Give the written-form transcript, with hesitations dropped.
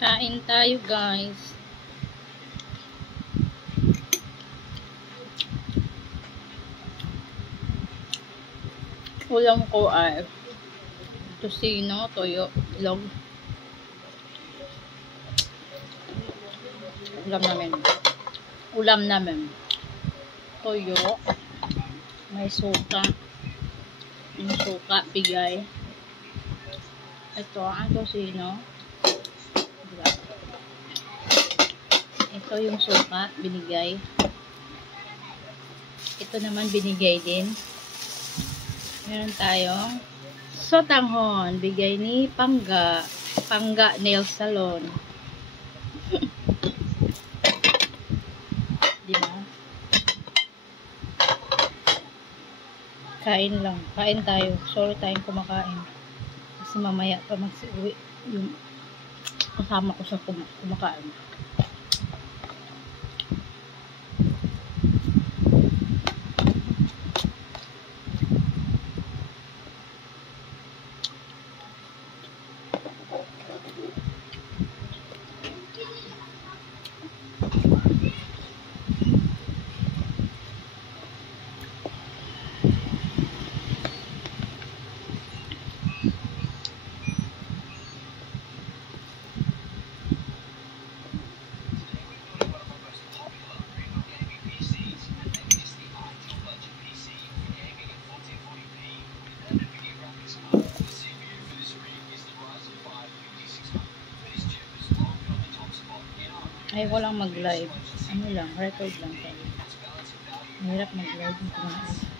Kain tayo, guys. Ulam ko ay tosino, toyo, itlog. Ulam namin. Toyo, may suka. Yung suka, bigay. Ito ang tosino. Ito yung suka, binigay. Ito naman binigay din. Meron tayong sotanghon, bigay ni Pangga Nail Salon. Diba? Kain lang. Kain tayo. Sorry tayong kumakain. Kasi mamaya pa magsiuwi yung kasama ko sa kumakain. Ay, walang mag-live. Ano lang, record lang tayo. Mahirap mag-live yung kumain.